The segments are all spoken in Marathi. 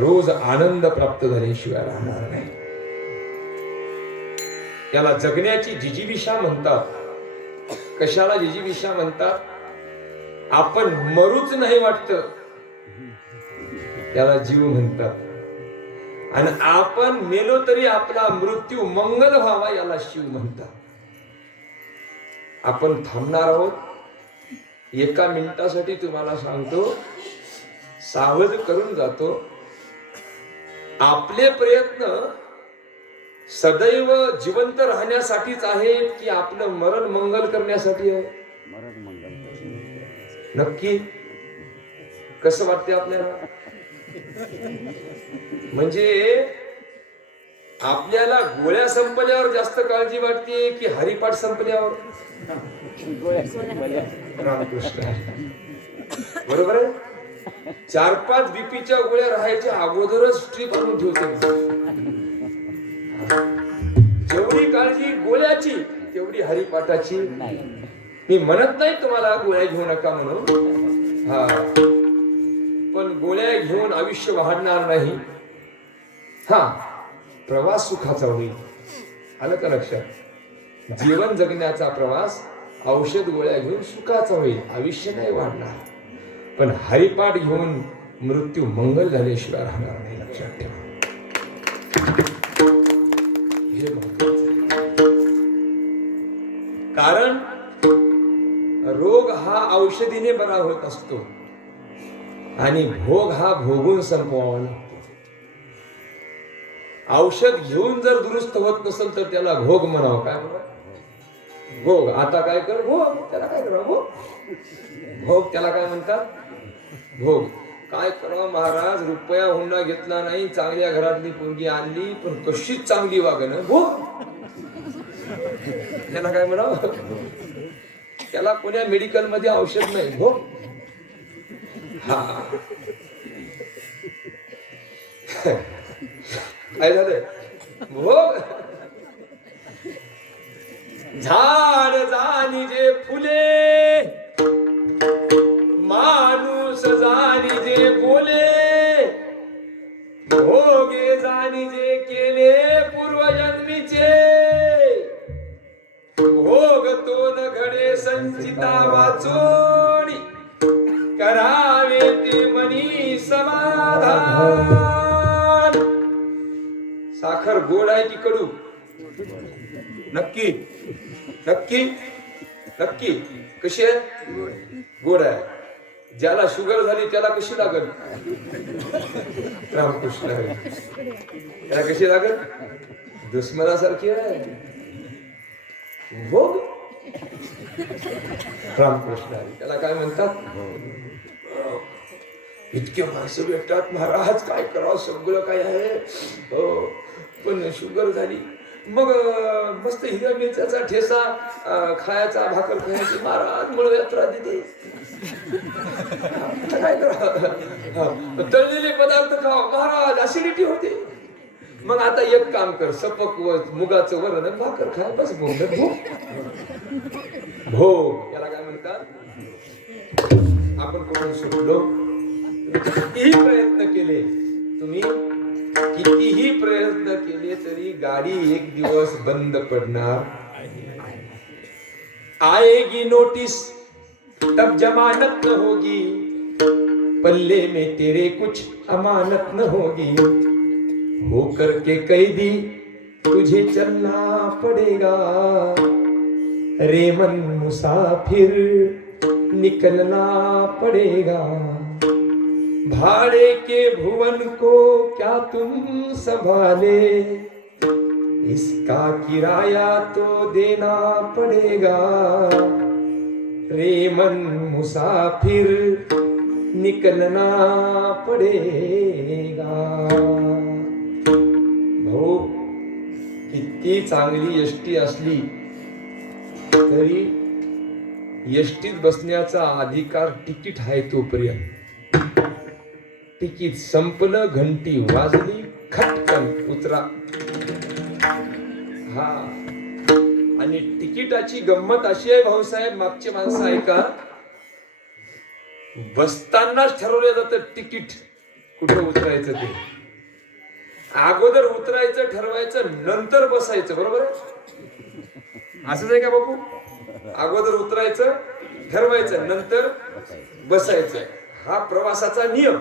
रोज आनंद प्राप्त झाल्याशिवाय राहणार नाही. याला जगण्याची जिजीविषा म्हणतात. कशाला जिजीविषा म्हणतात? आपण मरूच नाही वाटतं त्याला जीव म्हणतात, आणि आपण मेलो तरी आपला मृत्यू मंगल व्हावा याला शिव म्हणतात. आपण थांबणार आहोत. एका मिनिटासाठी तुम्हाला सांगतो, सावध करून जातो. आपले प्रयत्न सदैव जिवंत राहण्यासाठीच आहे की आपलं मरण मंगल करण्यासाठी आहे? मरण मंगल नक्की कसं वाटते आपल्याला? म्हणजे आपल्याला गोळ्या संपल्यावर जास्त काळजी वाटते की हरिपाठ संपल्यावर? रामकृष्ण बरोबर आहे. 4-5 बीपीच्या गोळ्या राहायच्या अगोदरच स्ट्रीप आणून ठेवते. जेवढी काळजी गोळ्याची तेवढी हरिपाठाची नाही. मी म्हणत नाही तुम्हाला गोळ्या घेऊ नका म्हणून, हा, पण गोळ्या घेऊन आयुष्य वाढणार नाही. हा, प्रवास सुखाचा होईल. आलं का लक्षात? जीवन जगण्याचा प्रवास औषध गोळ्या घेऊन सुखाचा होईल, आयुष्य नाही वाढणार. पण हरिपाठ घेऊन मृत्यू मंगल झाल्याशिवाय राहणार नाही, लक्षात ठेवा. हे महत्वाचं. कारण रोग हा औषधीने बरा होत असतो आणि भोग हा भोगून संपवावा लागतो. औषध घेऊन जर दुरुस्त होत नसेल तर त्याला भोग म्हणावं. काय म्हणावं? भोग. आता काय कर? भोग. त्याला काय करावं? भोग. भोग त्याला काय म्हणतात? भोग. काय करावं महाराज? रुपया हुंडा घेतला नाही, चांगल्या घरातली पोरगी आणली, पण कशीच चांगली वागणं. भोग. त्याला काय म्हणावं? त्याला कोण्या मेडिकल मध्ये औषध नाही. भोग. हा, काय झालं? भोग. झाड जाणी जे फुले, माणूस जाणी जे बोले, भोगे जाणी जे केले पूर्वजन्मीचे, भोग तो न घडे संचिता वाचोणी, करावे ते मनी समाधान. साखर गोड आहे की कडू? नक्की नक्की नक्की. कशी आहे? गोड आहे. ज्याला शुगर झाली त्याला कशी लागल? रामकृष्ण. त्याला कशी लागल? दुश्मनासारखी आहे. भोग. रामकृष्ण. त्याला काय म्हणतात? इतके माणसं भेटतात महाराज, काय करावं, सगळं काय आहे, हो, पण शुगर झाली. मग मस्त हिरव्या मिरच्याचा ठेसा खायचा, भाकर खायची. महाराज मुळे यात्रा देते. काय करावं? तळलेले पदार्थ खावा महाराज, ऍसिडिटी होते. मग आता एक काम कर, सपक मुगाचं वरण भाकर खाय, बस. भोग. भोग याला काय म्हणतात? आपण कोण सुटलो? कितीही प्रयत्न केले, तुम्ही कितीही प्रयत्न केले तरी गाडी एक दिवस बंद पडणार. आएगी नोटिस तब जमानत न होगी, पल्ले में तेरे कुछ अमानत न होगी, हो करके कैदी तुझे चलना पड़ेगा, रे मन मुसाफिर निकलना पड़ेगा, भाड़े के भुवन को क्या तुम संभाले, इसका किराया तो देना पड़ेगा, रे मन मुसाफिर निकलना पड़ेगा. भाऊ, किती चांगली एसटी असली तरी एसटीत बसण्याचा अधिकार तिकीट आहे तोपर्यंत. तिकीट संपलं, घंटी वाजली, खटकन उतरा. हा, आणि तिकिटाची गंमत अशी आहे भाऊसाहेब, मागची माणसं ऐका, बसतानाच ठरवलं जातं तिकीट कुठे उतरायचं ते. अगोदर उतरायचं ठरवायचं, नंतर बसायचं. बरोबर आहे? असंच आहे का बापू? अगोदर उतरायचं ठरवायचं, नंतर बसायचं. हा प्रवासाचा नियम.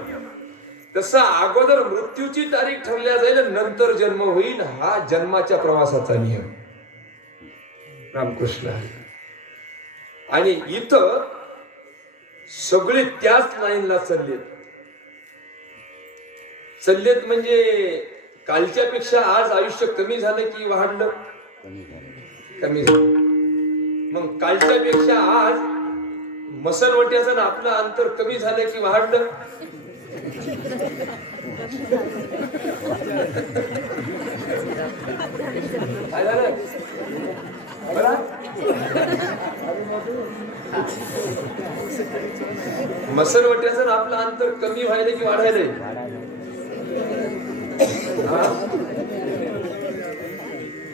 तसा अगोदर मृत्यूची तारीख ठरल्या जाईल, नंतर जन्म होईल. हा जन्माच्या प्रवासाचा नियम. रामकृष्ण हरी. आणि इथं सगळे त्याच लाईनला चाललेत म्हणजे कालच्या पेक्षा आज आयुष्य कमी झालं की वाढलं? कमी झालं. मग कालच्या पेक्षा आज मसनवट्याचं आपलं अंतर कमी झालं की वाढलं? काय झालं? मसनवट्याचं आपलं अंतर कमी व्हायला की वाढायलंय?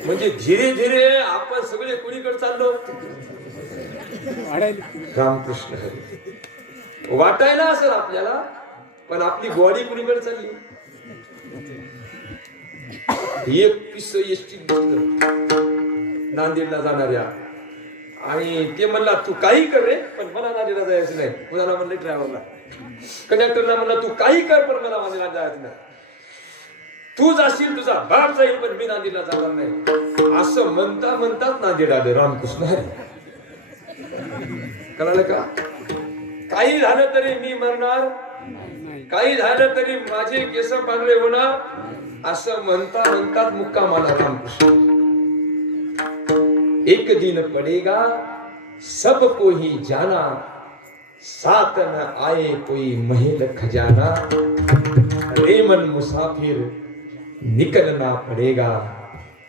म्हणजे धीरे धीरे आपण सगळे कुणीकडे चाललो? रामकृष्ण हरी. वाटायला असेल आपल्याला, पण आपली बॉडी कुणीकडे चालली? एक पिस एसटी नांदेडला जाणाऱ्या, आणि ते म्हणला तू काही कर रे, पण मला नांदेडला जायचं नाही. कुणाला म्हणले? ड्रायव्हरला. कंडक्टरला म्हणला तू काही कर, पण मला नांदेडला जायचं नाही. तू जाशील, तुझा बाप जाईल, पण मी नांदेडला जाणार नाही. असं म्हणता म्हणतात नांदेड आले. रामकृष्ण हरी. कळालं का? काही झालं तरी मी मरणार, काही झालं तरी माझे केस पांढरे होणार, असं म्हणता म्हणतात मुक्काम आला. रामकृष्ण. एक दिन पडेगा सब कोई जाना, साथ न आए कोई महल खजाना, रेमन मुसाफिर निकलना पड़ेगा,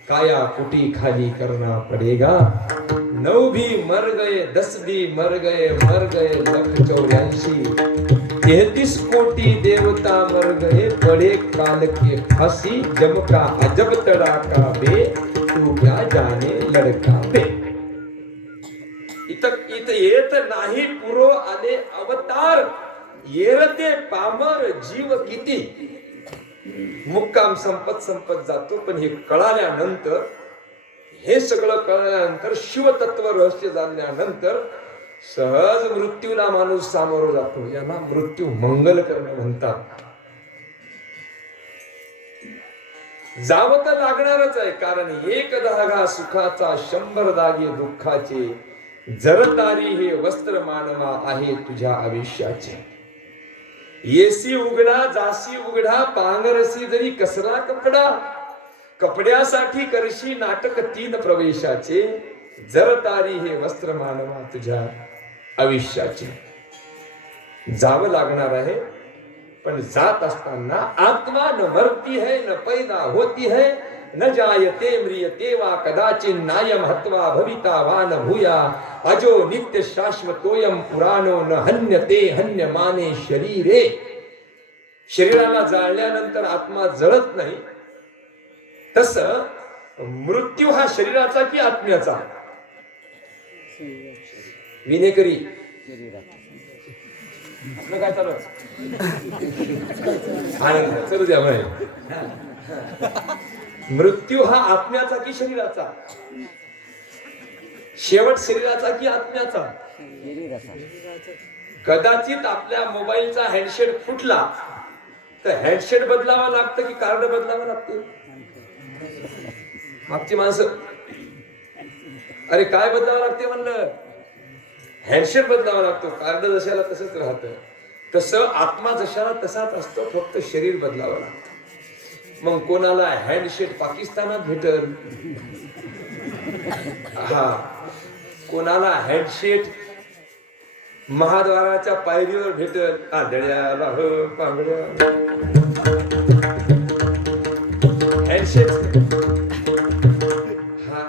काया कुटी खाली करना पड़ेगा. 9 भी मर गए, 10 भी मर गए, मर गए 1,84,000. 33 कोटि देवता मर गए, पड़े काल के फांसी. जम का अजब तड़ाका बे, तू क्या जाने लड़का बे. इथं येत नाही पुरो आले अवतार, येरते पामर जीव किती. मुक्काम संपत जातो, पण हे कळाल्यानंतर, हे सगळं कळल्यानंतर, शिवतत्व रहस्य जाणल्यानंतर सहज मृत्यूला माणूस सामोरं जातो. यांना मृत्यू मंगल करणं म्हणतात. जावं तर लागणारच आहे, कारण एक धागा सुखाचा, 100 दागे दुःखाचे. जरतारी हे वस्त्र मानवा आहे तुझ्या आयुष्याचे. येसी उघडा जासी उघडा, पांगरसी जरी कसला कपडा. कपड्यासाठी करशी नाटक 3 प्रवेशाचे. जरतारी हे वस्त्र मानवा तुझ्या आयुष्याचे. जावं लागणार आहे, पण जात असताना आत्मा न मरती है न पैदा होती है, न जायते म्रियते वा कदाचिन नायम हत्वा भविता वा न भूया. अजो नित्य शाश्वतोयम पुराणो न हन्यते हन्यमाने शरीरे. शरीराला जाळल्यानंतर आत्मा जळत नाही, तस मृत्यू हा शरीराचा की आत्म्याचा? विनेकरी आपलं काय चालू? आनंद चलू द्या. मृत्यू हा आत्म्याचा की शरीराचा? शेवट शरीराचा की आत्म्याचा? कदाचित आपल्या मोबाईलचा हँडसेट फुटला तर हँडसेट बदलावा लागतं की कार्ड बदलावं लागतं? मागची माणसं अरे काय बदलावं लागते म्हणलं? हँडसेट बदलावा लागतो. कार्ड जशाला तसंच राहतं. तसं आत्मा जशाला तसाच असतो, फक्त शरीर बदलावं लागतं. मग कोणाला हँडसेट पाकिस्तानात भेटल, हा कोणाला हँडसेट महाद्वाराच्या पायरीवर भेटल. आंधळ्याला हो पांगड्या हँडसेट. हा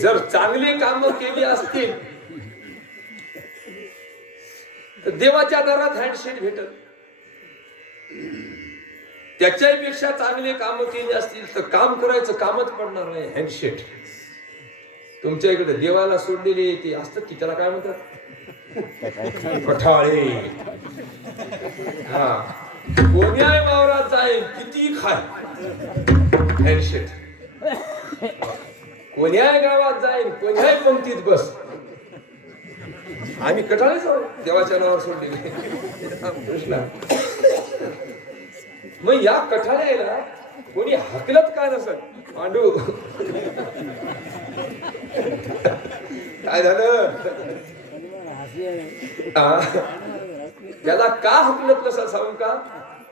जर चांगली कामं केली असतील तर देवाच्या दारात हँडसेट भेटल. त्याच्यापेक्षा चांगले काम केली असतील तर काम करायचं कामच पडणार नाही. हँडसेट तुमच्या इकडे देवाला सोडलेले ते असतात की त्याला काय म्हणतात? कठाळे. हा कोण्याही वावरात जाईल किती खाय हँडशेक, कोण्याही गावात जाईल कोण्याही पंक्तीत बस. आम्ही कटाळे जाऊ देवाच्या नावावर सोडलेले कृष्णा. मग या कठाळ्याला कोणी हकलत का नसत पांडू काय झालं त्याला का हकलत नसा सांगू का?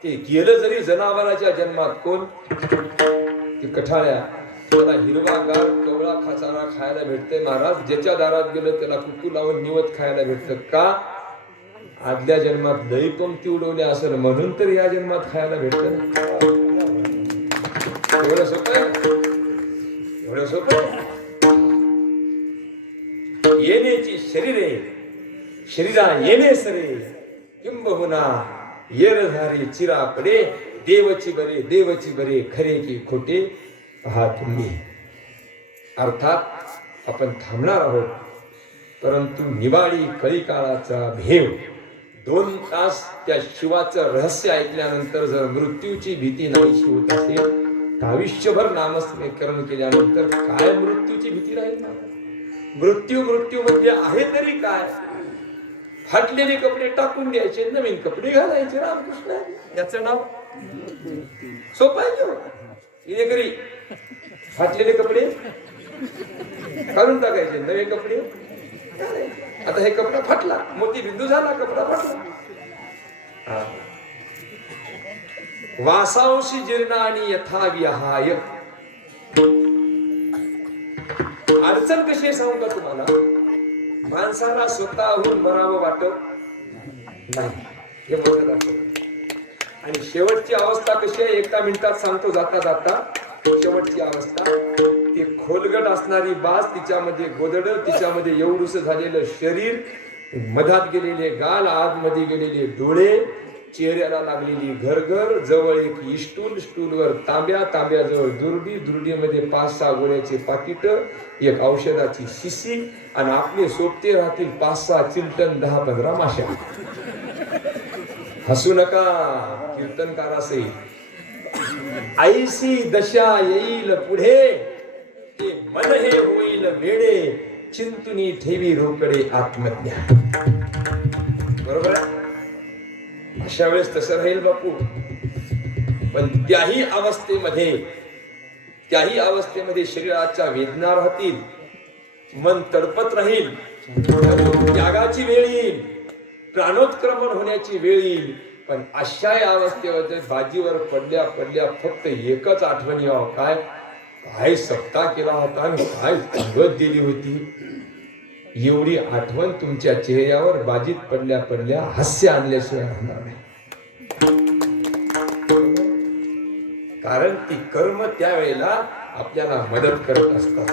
ते गेलं जरी जनावराच्या जन्मात कोण ते कठाळ्या, त्याला हिरवागार कवळा खाचारा खायला भेटते महाराज. ज्याच्या दारात गेलं त्याला कुकू लावून निवत खायला भेटत का? आदल्या जन्मात लई पंक्ती उडवल्या असेल म्हणून तर या जन्मात खायला भेटत. एवढं सोपं आहे, एवढं सोपं आहे. येण्याची शरीरे शरीरा येणे सरे किंबहुना येरधारी चिरा पडे. देवची बरे खरे की खोटे पहा तुम्ही. अर्थात आपण थांबणार आहोत, परंतु निवाडी कळीकाळाचा भेव 2 तास त्या शिवाचं रहस्य ऐकल्यानंतर जर मृत्यूची भीती नाहीशी होत असेल तर आयुष्यभर नामस्मरण केल्यानंतर काय मृत्यूची भीती राहील? मृत्यू म्हणजे आहे तरी काय? फाटलेले कपडे टाकून द्यायचे, नवीन कपडे घालायचे. रामकृष्ण याचं नाव सोपं आहे घरी. फाटलेले कपडे काढून टाकायचे, नवे कपडे घालायचे. आता हे कपडा फाटला, मोती बिंदू झाला, कपडा फाटला. वासांशी जीर्ण आणि यथा विहाय. अडचण कशी आहे सांगू का तुम्हाला? माणसाला स्वतःहून मरावं वाटत नाही, हे मोठं दाखवतं. आणि शेवटची अवस्था कशी आहे 1 मिनिटात सांगतो जाता जाता. शेवटची अवस्था ती खोलगट असणारी बास, तिच्यामध्ये गोदड, तिच्यामध्ये एवढूस झालेलं शरीर, मधात गेलेले गाल, आतमध्ये गेलेले डोळे, चेहऱ्याला लागलेली घरघर, जवळ एक इस्टूल, स्टूलवर तांब्याजवळ दुर्डीमध्ये 5-6 गोळ्याचे पाकिट, एक औषधाची शिशी आणि आपले सोबते राहतील 5-6 चिलटण, 10-15 माश्या. हसू नका कीर्तनकारासे. ऐसी दशा येईल पुढे ते मन हे होईल वेडे, चिंतुनी ठेवी रोकडे आत्मज्ञान. बरोबर आहे? अशा वेळेस तसं राहील बापू. पण त्याही अवस्थेमध्ये शरीराच्या वेदना राहतील, मन तडपत राहील, त्यागाची वेळ येईल, प्राणोत्क्रमण होण्याची वेळ येईल. पण अशा अवस्थेमध्ये बाजीवर पडल्या फक्त एकच आठवण यावं, काय सप्ताह केला होता आणि काय ताकद दिली होती. एवढी आठवण तुमच्या चेहऱ्यावर बाजीत पडल्या हास्य आणल्याशिवाय राहणार नाही. कारण ती कर्म त्यावेळेला आपल्याला मदत करत असतात.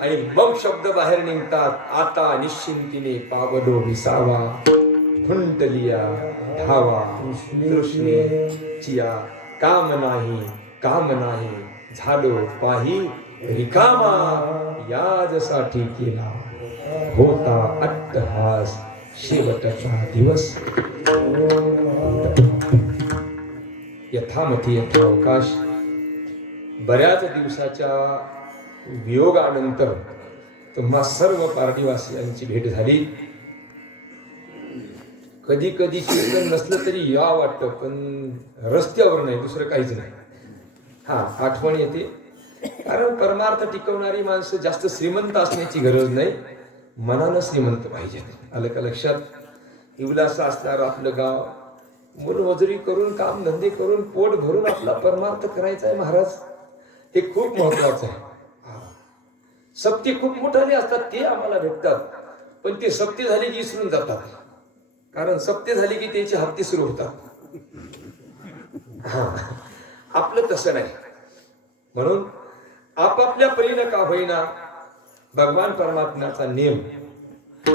आणि मग शब्द बाहेर निघतात. आता निश्चिंतीने पावलो विसावा, हुंटलिया धावा तृष्णे चिया, काम नाही झालो पाही रिकामा, याजसाठी केला होता अट्टहास शेवटचा दिवस. यथामती यथावकाश. बऱ्याच दिवसाच्या वियोगानंतर तुम्हा सर्व पारडीवासियांची भेट झाली. कधी कीर्तन नसलं तरी या वाटतं, पण रस्त्यावर नाही, दुसरं काहीच नाही. आठवण येते. कारण परमार्थ टिकवणारी माणसं जास्त श्रीमंत असण्याची गरज नाही, मनानं श्रीमंत पाहिजे. आलं का लक्षात? इवलासा असणार आपलं गाव, मुलमजुरी करून काम धंदे करून पोट भरून आपला परमार्थ करायचा आहे महाराज. हे खूप महत्वाचं आहे. सत्य खूप मोठाले असतात ते आम्हाला भेटतात, पण ते सत्य झाले की विसरून जातात. कारण सत्य झाली की त्याचे हप्ते सुरू होतात. आपलं तसं नाही. म्हणून आपापल्या परीनं का होईना भगवान परमात्म्याचा नेम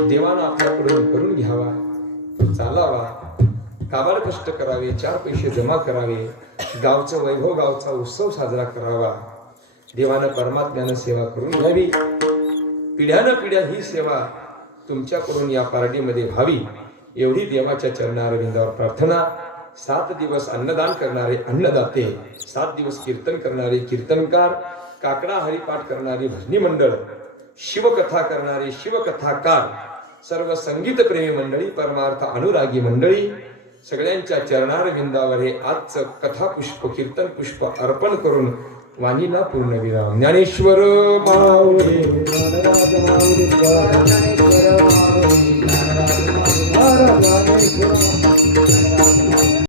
देवानं आपल्याकडून करून घ्यावा, तो चालावा, काबाड कष्ट करावे, 4 पैसे जमा करावे, गावचं वैभव, गावचा उत्सव साजरा करावा, देवानं परमात्म्यानं सेवा करून घ्यावी. पिढ्यानपिढ्या ही सेवा तुमच्याकडून या पारडीमध्ये व्हावी, एवढी देवाच्या चरणारविंदावर प्रार्थना. 7 दिवस अन्नदान करणारे अन्नदाते, 7 दिवस कीर्तन करणारे कीर्तनकार, काकडा हरिपाठ करणारी भजनी मंडळ, शिवकथा करणारे शिवकथाकार, सर्व संगीत प्रेमी मंडळी, परमार्थ अनुरागी मंडळी, सगळ्यांच्या चरणारविंदावर हे आजचं कथा पुष्प कीर्तन पुष्प अर्पण करून वाणीला पूर्ण विराम. ज्ञानेश्वर माऊली ज्ञानराज माऊली ज्ञानेश्वर माऊली ज्ञानराज माऊली